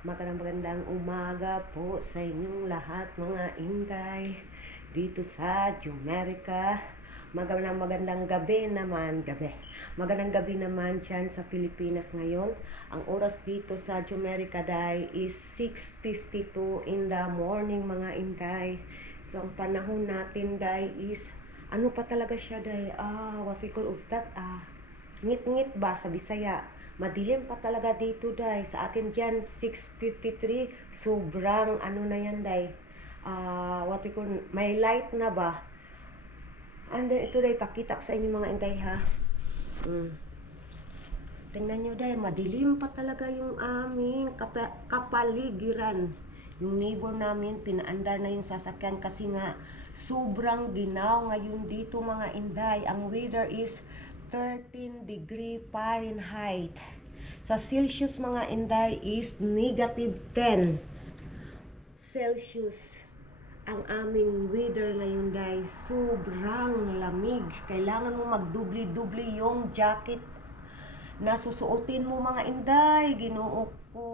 Magandang umaga po sa inyong lahat mga Inday dito sa Jumerica. Magandang gabi naman, Magandang gabi naman dyan sa Pilipinas ngayon. Ang oras dito sa Jumerica day is 6:52 in the morning mga Inday. So ang panahon natin day is ano pa talaga siya day? What we call of that? Ngit-ngit ba sa Bisaya? Madilim pa talaga dito day. Sa atin dyan, 6:53. Sobrang ano na yan day. What we call, may light na ba? And then ito day, pakita ko sa inyo mga Inday ha. Tingnan nyo day, madilim pa talaga yung aming kapaligiran. Yung neighbor namin, pinaandar na yung sasakyan kasi nga sobrang ginaw ngayon dito mga Inday. Ang weather is 13 degree Fahrenheit. Sa Celsius mga Inday is -10 Celsius. Ang aming weather ngayon day, sobrang lamig. Kailangan mo magdubli-dubli yung jacket na susuotin mo mga Inday. Ginoo ko.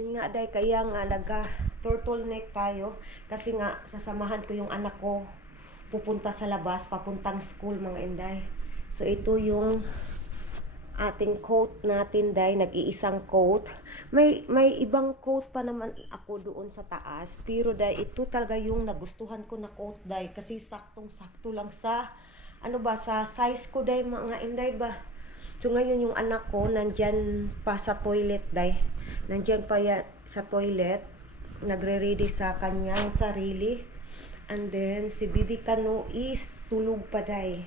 Yun nga day, kaya nga turtleneck tayo. Kasi nga, sasamahan ko yung anak ko pupunta sa labas, papuntang school mga Inday. So ito yung ating coat natin day, nag-iisang coat. May ibang coat pa naman ako doon sa taas, pero day ito talaga yung nagustuhan ko na coat day kasi saktong-sakto lang sa sa size ko day mga Inday ba. So ngayon yung anak ko nandyan pa sa toilet day. Nandyan pa sa toilet, nagre-ready sa kanyang sarili. And then si Bibi Kano is tulog pa day.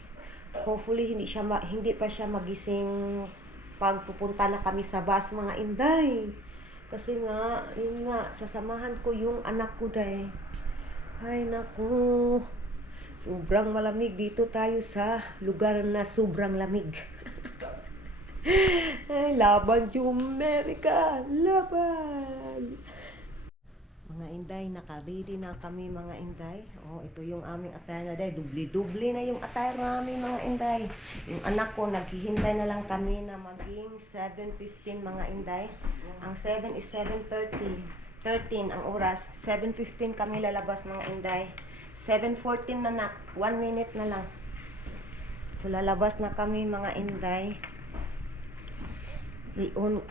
Hopefully hindi pa siya magising pag pupunta na kami sa bus mga Inday. Kasi nga, yun nga, sasamahan ko yung anak ko day. Ay naku. Sobrang malamig dito tayo sa lugar na sobrang lamig. Ay, laban Jumerica, laban. Mga Inday, naka-ready na kami mga Inday. Ito yung aming attire na day. Dubli-dubli na yung attire namin mga Inday. Yung anak ko, naghihintay na lang kami na maging 7:15 mga Inday. Ang 7 is 7:30. 13 ang oras. 7:15 kami lalabas mga Inday. 7:14 na nak. 1 minute na lang. So lalabas na kami mga Inday.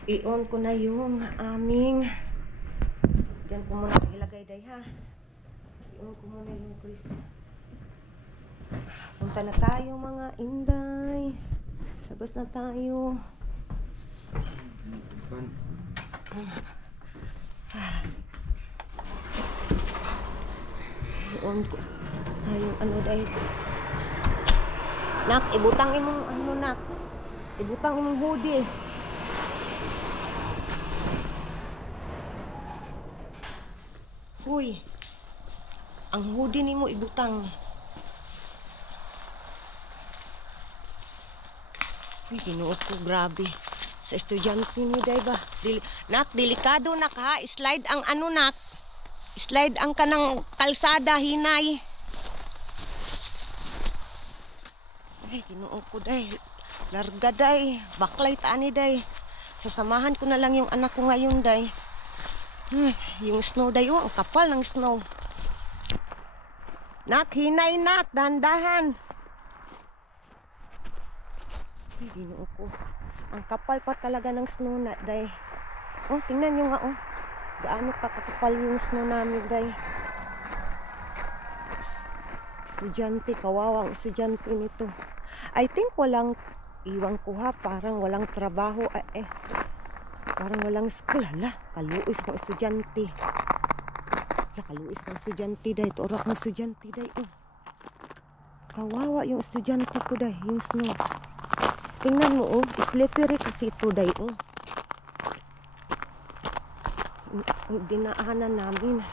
I-on ko na yung aming diyan ko muna ilagay day ha. I-on ko muna yung Chris. Punta na tayo mga Inday. Labas na tayo. I-on ko yung ano day. Nak, ibutang imong ano nak. Ibutang imong hoodie. Uy, ang hoodie ni mo ibutang. Uy, Ginoo ko, grabe. Sa estudyante ni day ba? Nak, delikado nak ha. Slide ang ano nak. Slide ang kanang kalsada, hinay. Ay, Ginoo ko day. Larga day. Baklay taani day. Sasamahan ko na lang yung anak ko ngayon day. Yung snow day, ang kapal ng snow. Nak, hinay nak, dahan-dahan. Ginoo ko. Ang kapal pa talaga ng snow na day. Tingnan nyo nga gaano pa kakapal yung snow namin day. Estudyante, kawawang estudyante nito. I think walang, iwan ko ha, parang walang trabaho. Parang walang school. Kaluis ng estudyante. Kaluis ng estudyante day. Turak ng estudyante day. Kawawa yung estudyante ko day. Yung snow. Tingnan mo slippery kasi ito day. Dinaanan namin.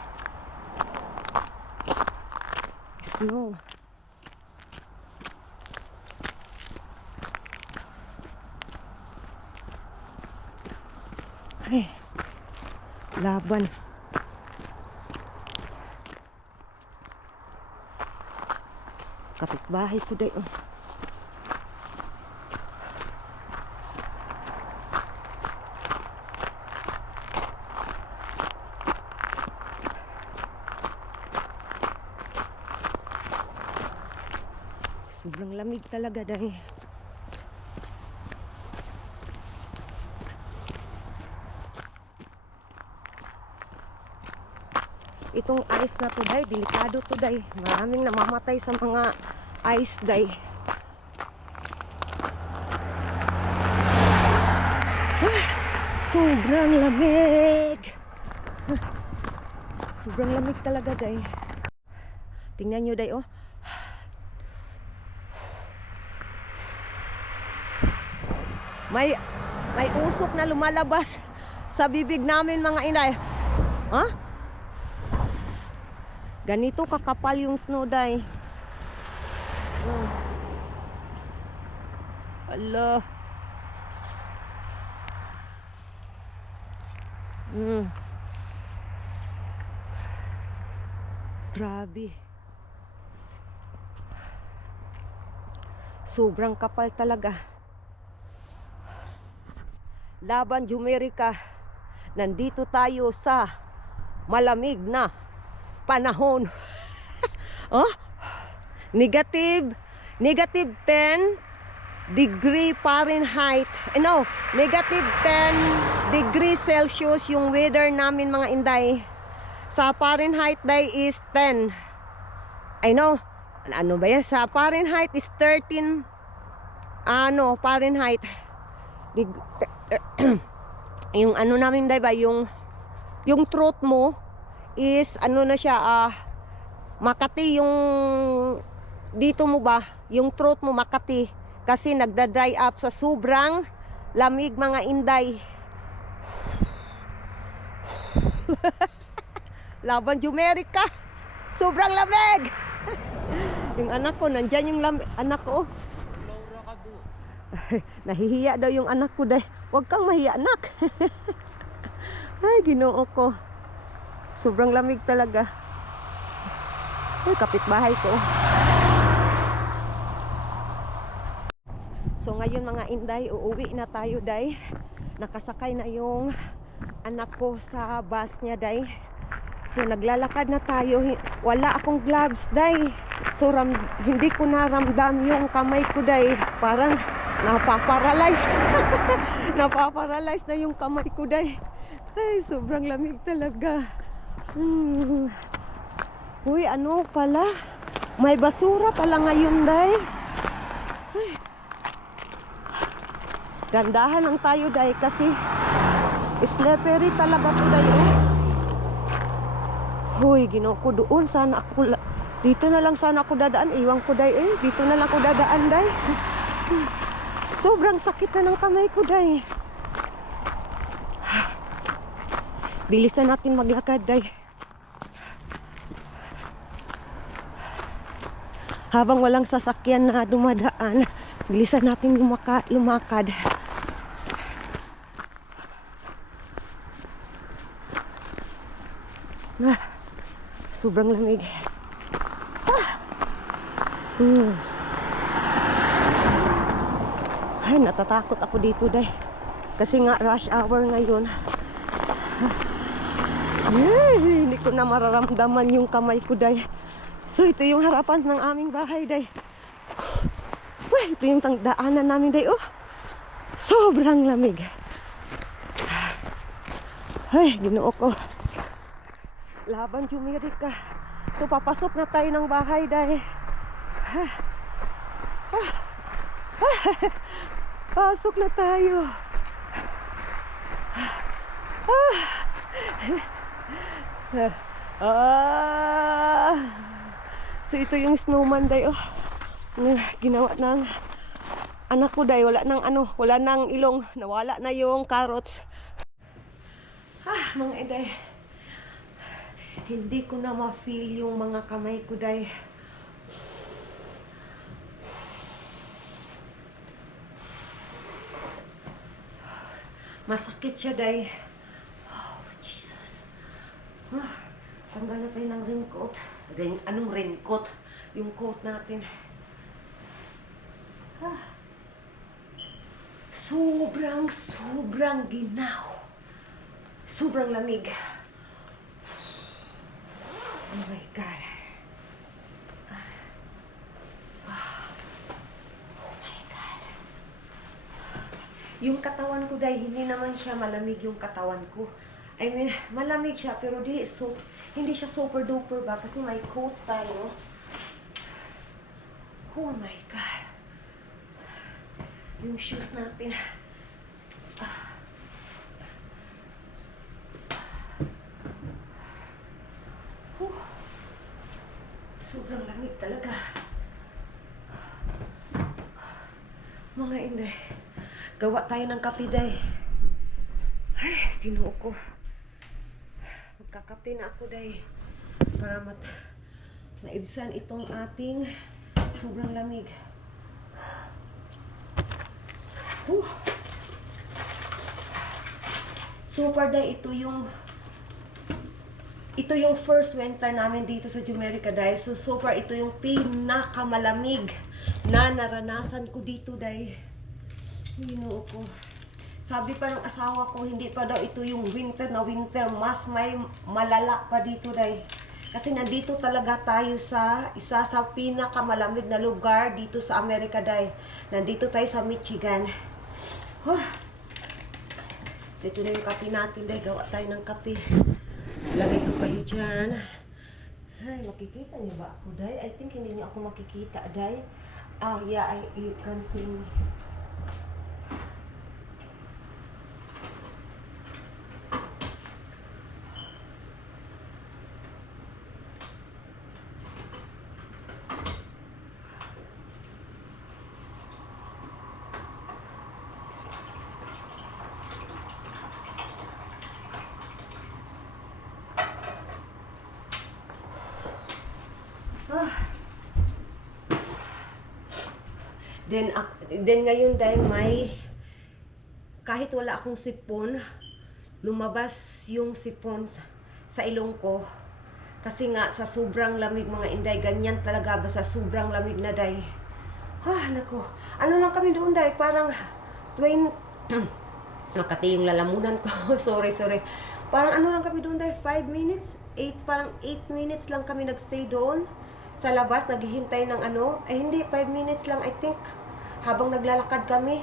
Snow. Ay, laban. Kapitbahay ko day. lamig talaga dahil. Itong ice na to day, delikado to day. Maraming namamatay sa mga ice day. Sobrang lamig. Sobrang lamig talaga day. Tingnan nyo day, oh. May usok na lumalabas sa bibig namin, mga inay. Ha? Ganito kakapal yung snow day. Hala. Grabe. Sobrang kapal talaga. Laban Jumerica, nandito tayo sa malamig na panahon. Oh? Negative 10 degree Fahrenheit. No, negative 10 degree Celsius yung weather namin, mga inday. Sa Fahrenheit day is 10. I know. Ano ba yan? Sa Fahrenheit is 13. Fahrenheit. Yung ano namin day ba, yung throat mo is ano na siya, Makati yung dito mo ba, yung throat mo Makati kasi nagda-dry up sa sobrang lamig, mga inday. Laban Jumerica, sobrang lamig. Yung anak ko nandyan, yung anak ko. Nahihiya daw yung anak ko day. Huwag kang mahiya, anak. Ay, Ginoo ko. Sobrang lamig talaga. Ay, kapitbahay ko. So ngayon, mga inday, uuwi na tayo day. Nakasakay na yung anak ko sa bus niya day. So naglalakad na tayo. Wala akong gloves day. So hindi ko naramdam yung kamay ko day. Parang napaparalyze. Napaparalyze na yung kamay ko day. Ay, sobrang lamig talaga. Uy, ano pala? May basura pala ngayon day. Ay. Gandahan lang tayo day kasi slippery talaga to day, oh. Hoy, Ginoo ko, doon sana ako, dito na lang sana ako dadaan. Iwan ko day, dito na lang ako dadaan day. Sobrang sakit na ng kamay ko day. Bilisan natin maglakad day. Habang walang sasakyan na dumadaan, bilisan natin lumakad. Sobrang lamig. Ay, natatakot ako dito day. Kasi nga rush hour ngayon. Hindi ko na mararamdaman yung kamay ko day. So ito yung harapan ng aming bahay day. Ito yung daanan namin day. Oh, sobrang lamig. Ay, Ginoo ko. Laban Jumerica. So papasok na tayo ng bahay day. Pasok na tayo. So ito yung snowman day, oh. Ginawa ng anak ko day. Wala nang ilong. Nawala na yung carrots. Mga inday, hindi ko na ma-feel yung mga kamay ko day. Masakit siya day. Oh, Jesus. Tanggal na tayo ng raincoat. Anong raincoat? Yung coat natin. Sobrang ginaw. Sobrang lamig. Oh my God. Yung katawan ko dahil hindi naman siya malamig yung katawan ko. I mean, malamig siya pero hindi siya super duper ba kasi may coat tayo. Oh my God. Yung shoes natin. Sobrang lamig talaga. Mga inday, gawa tayo ng kape day. Ay, Ginoo ko. Magkakape na ako day para maibsan itong ating sobrang lamig. So far day, ito yung first winter namin dito sa Jumerica dahil so far ito yung pinakamalamig na naranasan ko dito dahil Ginoo ko. Sabi pa ng asawa ko hindi pa daw ito yung winter na winter, mas may malala pa dito dahil kasi nandito talaga tayo sa isa sa pinakamalamig na lugar dito sa Amerika dahil nandito tayo sa Michigan. So ito na yung kape natin dahil gawa tayo ng kape. Lagay ko kayo dyan. Ay, makikita niyo ba ako, Day? I think hindi niyo ako makikita, Day. Yeah, you can see me. Then ngayon dahil kahit wala akong sipon, lumabas yung sipon sa ilong ko. Kasi nga sa sobrang lamig mga inday, ganyan talaga ba sa sobrang lamig na day. Nako. Ano lang kami doon day, parang Makati yung lalamunan ko. sorry. Parang ano lang kami doon day, 5 minutes, 8 minutes lang kami nagstay doon. Sa labas, naghihintay ng hindi, 5 minutes lang I think. Habang naglalakad kami,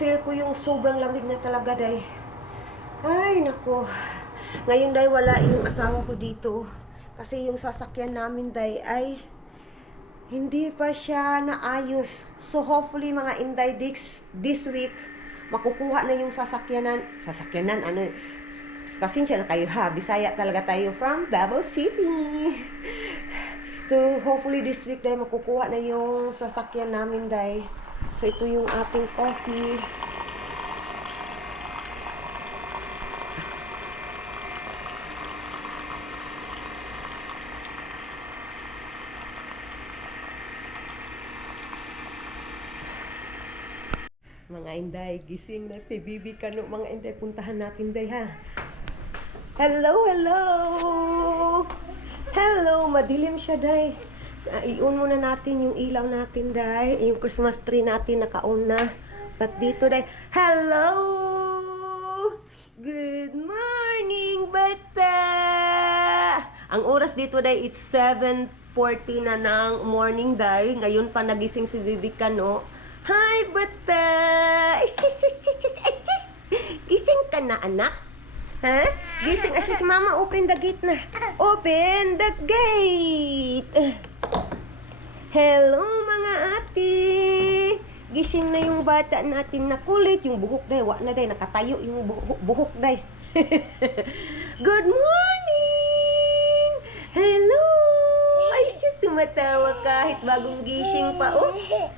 feel ko yung sobrang lamig na talaga, day. Ay, nako. Ngayon, day, wala yung asawa ko dito. Kasi yung sasakyan namin, day, ay hindi pa siya naayos. So, hopefully, mga inday, this week, makukuha na yung sasakyanan, pasensya na kayo ha, Bisaya talaga tayo from Davao City. So, hopefully this week dahil makukuha na yung sasakyan namin dahil. So, ito yung ating coffee. Mga inday, gising na si Bibi Kano. Mga inday, puntahan natin day ha. Hello! Hello! Madilim siya day. I-on muna natin yung ilaw natin day. Yung Christmas tree natin naka-on na. But dito day, hello! Good morning, bata! Ang oras dito day, it's 7:40 na ng morning day. Ngayon pa nagising si Bibi Kano. Hi, bata! Gising ka na, anak? Ha? Gising. Asis, mama, open the gate na. Open the gate! Hello, mga ate! Gising na yung bata natin na kulit. Yung buhok, day. Wak na, day. Nakatayo yung buhok, day. Good morning! Hello! Ay, siya tumatawa kahit bagong gising pa. Oh,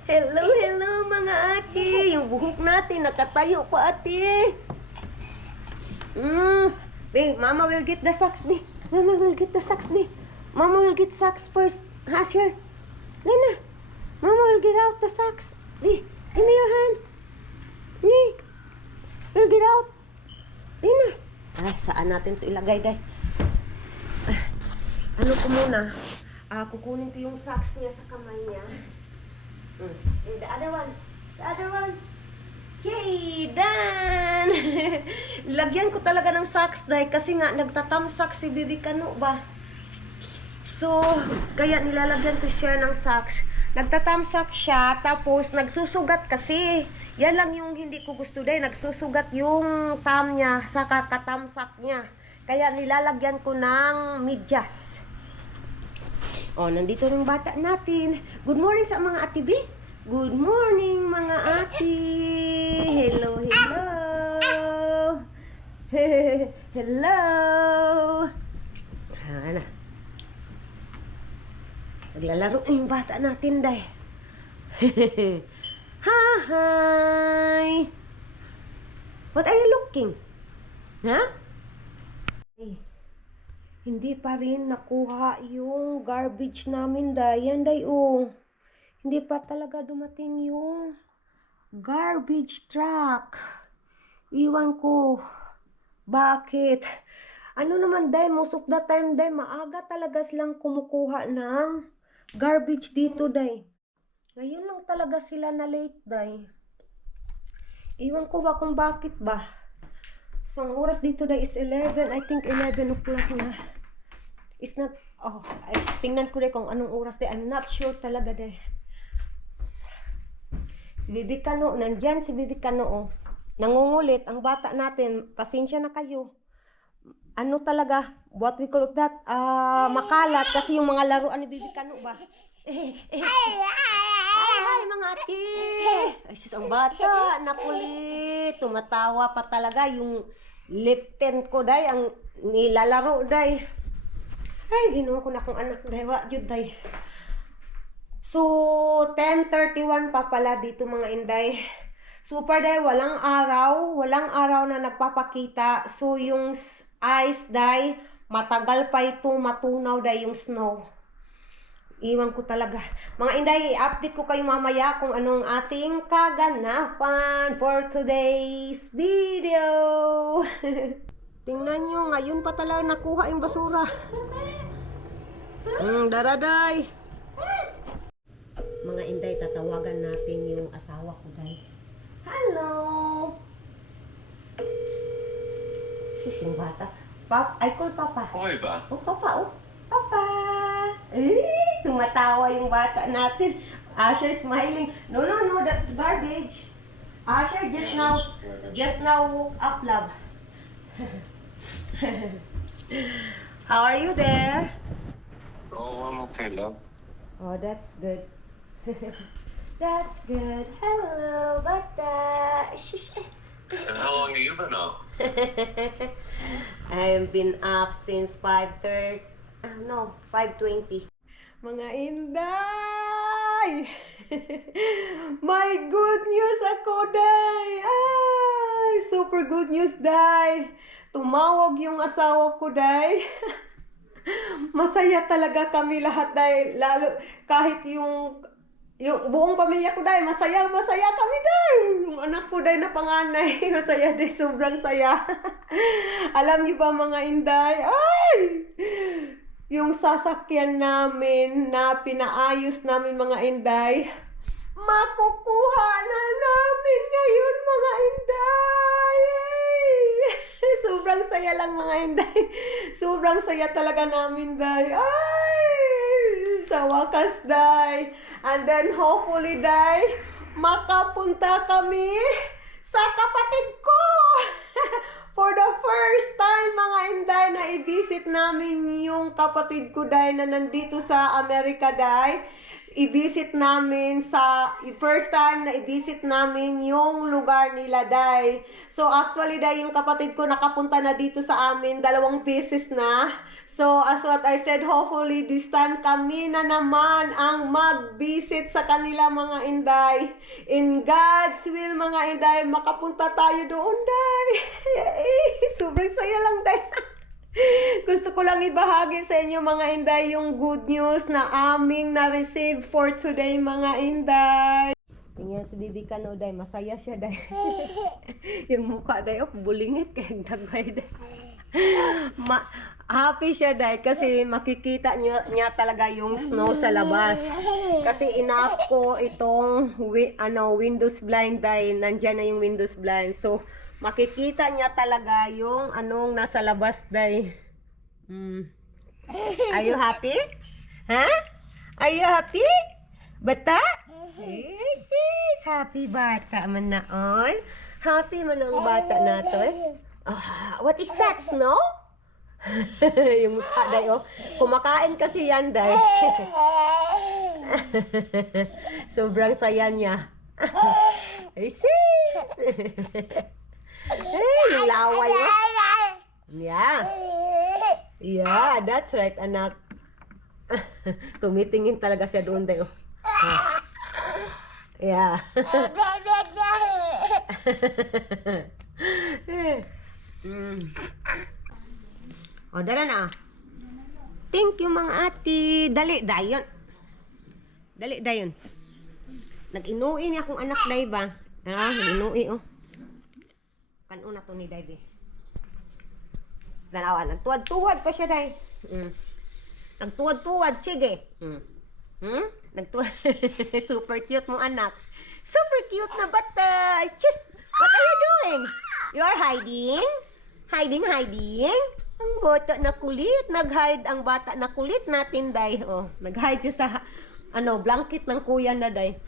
hello, mga ate. Yung buhok natin, nakatayo pa, ate. Be, Mama will get the socks, be. Mama will get the socks, be. Mama will get socks first. Here. Nina, Mama will get out the socks. Be, give me your hand. Ni, will get out. Nina. Saan natin ito ilagay, day? Ano ko muna? Kukunin ko yung socks niya sa kamay niya. And the other one. Okay, done! Lagyan ko talaga ng socks dahil kasi nga nagtatamsak si Bibi Kano ba. So, kaya nilalagyan ko siya ng socks. Nagtatamsak siya, tapos nagsusugat kasi. Yan lang yung hindi ko gusto dahil nagsusugat yung thumb niya sa kakatamsak niya. Kaya nilalagyan ko ng medyas. Oh, nandito yung bata natin. Good morning sa mga ati B. Good morning mga ati. Hello, hello. Hello. Ano? Naglalaro yung bata natin, day. Hi! What are you looking? Ha? Eh, hindi pa rin nakuha yung garbage namin, day. Yan, day, oh. Hindi pa talaga dumating yung garbage truck. Iwan ko. Bakit? Ano naman, day, most of the time, day, maaga talaga silang kumukuha ng garbage dito, day. Ngayon lang talaga sila na late, day. Iwan ko ba kung bakit ba. So, ang oras dito, day, is 11. I think 11 o'clock na. It's not, oh, tingnan ko, day, kung anong oras, day. I'm not sure talaga, day. Si Bibi Kano, nandyan si Bibi Kano, oh. Nangungulit, ang bata natin, pasensya na kayo. Ano talaga, what we call that, makalat, kasi yung mga laruan ni Bibi Kano ba? Hi, mga ati! Ay, sis, ang bata, nakulit. Tumatawa pa talaga yung lipten ko, day, ang nilalaro, day. Ay, ginawa ko na akong anak, day, wa, jud, day. So, 10:31 pa pala dito, mga inday. Super, day, walang araw na nagpapakita. So, yung ice, day, matagal pa ito matunaw, day, yung snow. Iwan ko talaga. Mga inday, i-update ko kayo mamaya kung anong ating kaganapan for today's video. Tingnan nyo, ngayon pa talaga nakuha yung basura. Daraday. Mga inday, tatawagan natin yung asawa ko, day. Hello! Sis, yung bata. I call Papa. Okay ba? Oh, Papa, oh. Papa! Eh, tumatawa yung bata natin. Asher smiling. No, that's garbage. Asher just now woke up, love. How are you there? Oh, I'm okay, love. Oh, that's good. That's good. Hello, bata. Shush. And how long have you been up? I've been up since 5:20. Mga inday! My good news ako, day! Ay, super good news, day! Tumawag yung asawa ko, day. Masaya talaga kami lahat, day. Lalo, kahit yung buong pamilya ko, day, masaya kami, day. Yung anak ko, day, na panganay, masaya, day, sobrang saya. Alam niyo ba, mga inday, ay, yung sasakyan namin na pinaayos namin, mga inday, makukuha na namin ngayon, mga inday. Sobrang saya lang, mga inday. Sobrang saya talaga namin, day. Ay, sa wakas, day. And then, hopefully, day, makapunta kami sa kapatid ko. For the first time, mga inday, na i-visit namin yung kapatid ko, day, na nandito sa Amerika, day. I-visit namin first time na i-visit namin yung lugar nila, day. So, actually, day, yung kapatid ko nakapunta na dito sa amin, 2 beses na. So, as what I said, hopefully, this time kami na naman ang mag-visit sa kanila, mga inday. In God's will, mga inday, makapunta tayo doon, day. Sobrang saya lang, day. Gusto ko lang ibahagi sa inyo, mga inday, yung good news na aming na-receive for today, mga inday. Tingnan si Bibi Kano, day. Masaya siya, day. Yung mukha, day, bulingit kaya dagway, day. Happy siya, day, kasi makikita niya talaga yung snow sa labas. Kasi ina ko itong windows blind, day. Nandyan na yung windows blind. So, makikita niya talaga yung anong nasa labas, day. Are you happy? Huh? Are you happy? Bata? Yes, yes. Happy bata man na on. Happy man ang bata nato eh. What is that, snow? Yung mukha, day, oh. Kumakain kasi yan, day. Sobrang saya niya. Ay, sis! Ay, yung laway, oh. Yeah. Yeah, that's right, anak. Tumitingin talaga siya doon, day, oh. Yeah. O, dala na. Thank you, mga ati. Dali, dayon. Dali, dayon. Nag-inuwi niya akong anak, day ba? Nag-inuwi, oh. Kanuna to ni day, be. Tanawa, nagtuwad-tuwad pa siya, day. Nagtuwad-tuwad, sige. Nagtuwad. Super cute mo, anak. Super cute na bata. Just, what are you doing? You are hiding? Hiding? Ang bata na kulit. Nag-hide ang bata na kulit natin, day. Oh, nag-hide siya sa, blanket ng kuya na, day.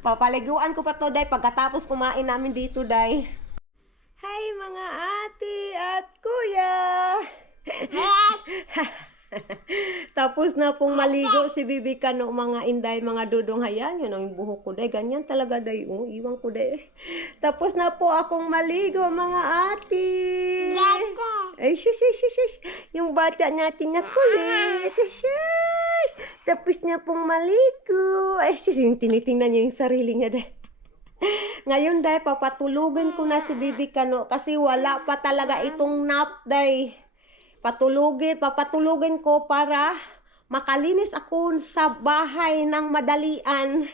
Papaliguan ko pa to, day, pagkatapos kumain namin dito, day. Hi, mga ate at kuya! Tapos na pong maligo si Bibi Kano, mga inday, mga dudong. Hayan, yun ang buhok ko, day. Ganyan talaga, day. Oh, iwan ko, day. Tapos na po akong maligo, mga ate. Ay, shush. Yung bata natin na kulit. Shush. Tapos na pong maligo. Ay, shush. Yung tinitingnan niya yung sarili niya, day. Ngayon, day, papatulugan ko na si Bibi Kano kasi wala pa talaga itong nap, day. Papatulugin ko para makalinis ako sa bahay ng madalian.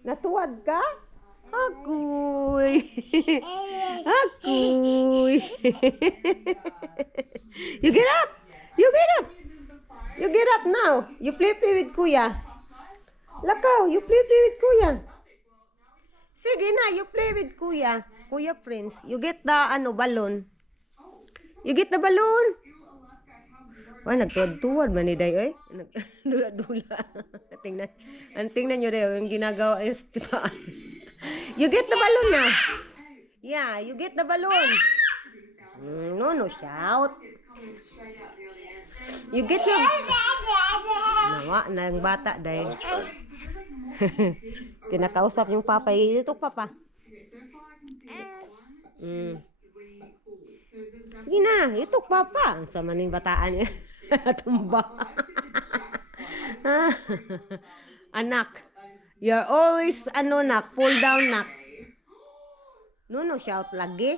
Natuwad ka? Agoy! Agoy! You get up! You get up! You get up now! You play with kuya. Lakaw, you play with kuya. Sige na, you play with kuya. Kuya Prince. You get the, balloon. You get the balloon? Nagtuwad-tuwad man ni day, oy. Dula-dula. Tingnan nyo rin, yung ginagawa is, you get the balloon na. Yeah, you get the balloon. No, shout. You get your... Nawa, na yung bata, day. Kinakausap yung papa. Ito, papa. Sige na, ito, papa. Ang sama ng bataan niya. Tumba. Anak. You're always, nak, pull down, nak. No, shout lagi.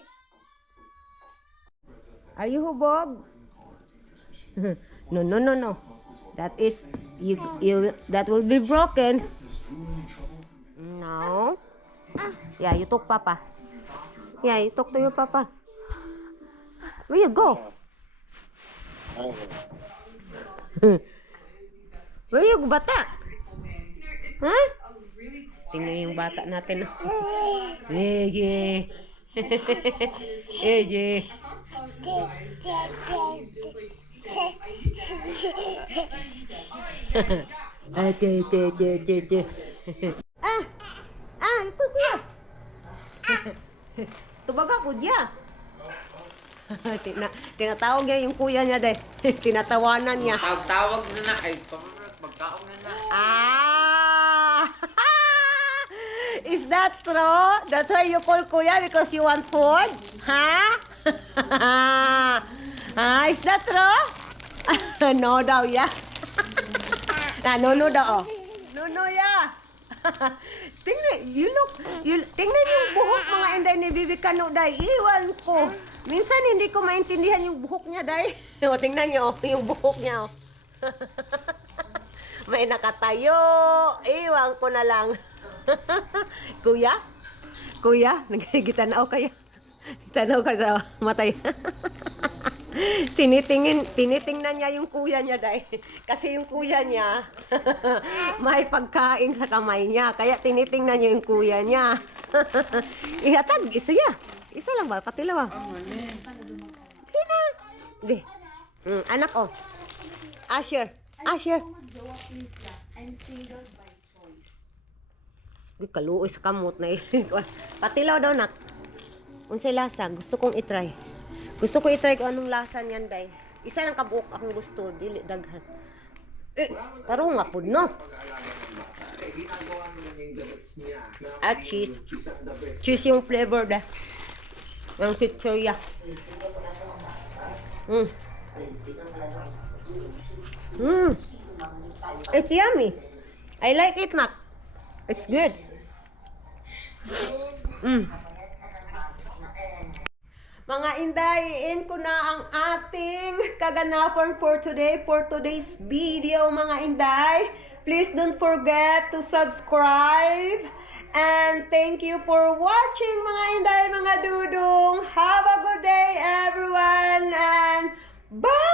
Are you hubog? No. That is, that will be broken. No. Yeah, you talk, papa. Yeah, you talk to your papa. Where you go? Where you go, bata? Huh? Tingnan yung bata natin. Yeah. Yeah. Okay. Ito kuya. Tubaga ko diya. Tinatawag niya yung kuya niya, day. Tinatawanan niya. Tawag na ay magkaon na. Is that true? That's why you call kuya because you want food? Ha? Is that true? No daw, ya. No daw, oh. No, ya. Tingnan yung buhok, mga inday ni Bibi Kano, day. Iwan ko. Minsan hindi ko maintindihan yung buhok niya, day. O, tingnan niyo, yung buhok niya, oh. May nakatayo. Iwan ko na lang. Kuya, nagigitanaw kayo. Tanaw ka sa matay. Tinitingnan niya yung kuya niya dahil kasi yung kuya niya may pagkain sa kamay niya. Kaya tinitingnan niya yung kuya niya. Ihatag, isa ya. Isa lang ba? Patilaw ah. Di na. Di. Anak oh. Asher. Asher. I'm single by choice. Kaluoy sa kamot na Patilaw daw nak. Unsay lasa? Gusto kong itry. Gusto ko itry kung anong lasa niyan, day. Isa lang kabuok akong gusto, dili daghan. Taro nga pud no. At cheese. Cheese yung flavor da. Ang pizzeria. It's yummy. I like it, nak. It's good. Mga Inday, in ko na ang ating kaganapan for today, for today's video, mga Inday. Please don't forget to subscribe. And thank you for watching, mga Inday, mga Dudong. Have a good day, everyone. And bye!